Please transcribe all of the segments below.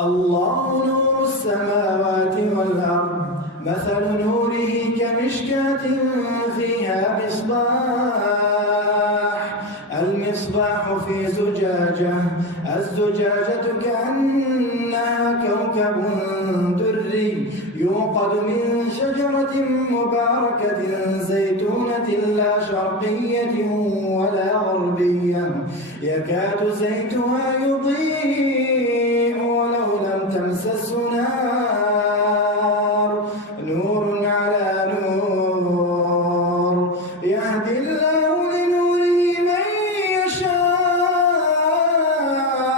الله نور السماوات والأرض مثل نوره كمشكاة فيها مصباح المصباح في زجاجة الزجاجة كأنها كوكب دري يوقد من شجرة مباركة زيتونة لا شرقية ولا غربية يكاد زيتها يضيء ولو لم تمسسه نار نور على نور يهدي الله لنوره من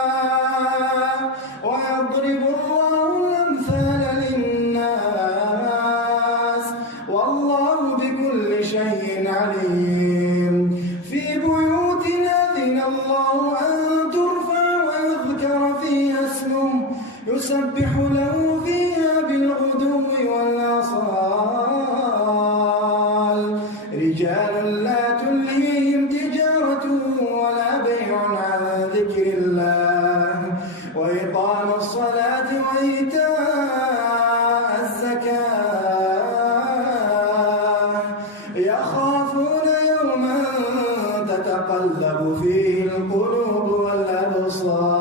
يشاء ويضرب الله الأمثال للناس والله بكل شيء عليم في بيوت أذن الله أن ترفع ويذكر فيها اسمه يسبح له فيها بالغدو والآصال رجال لا تلهيهم تجارة ولا بيع عن ذكر الله وإقام الصلاة وإيتاء الزكاة يخافون يوما تتقلب فيه القلوب والأبصار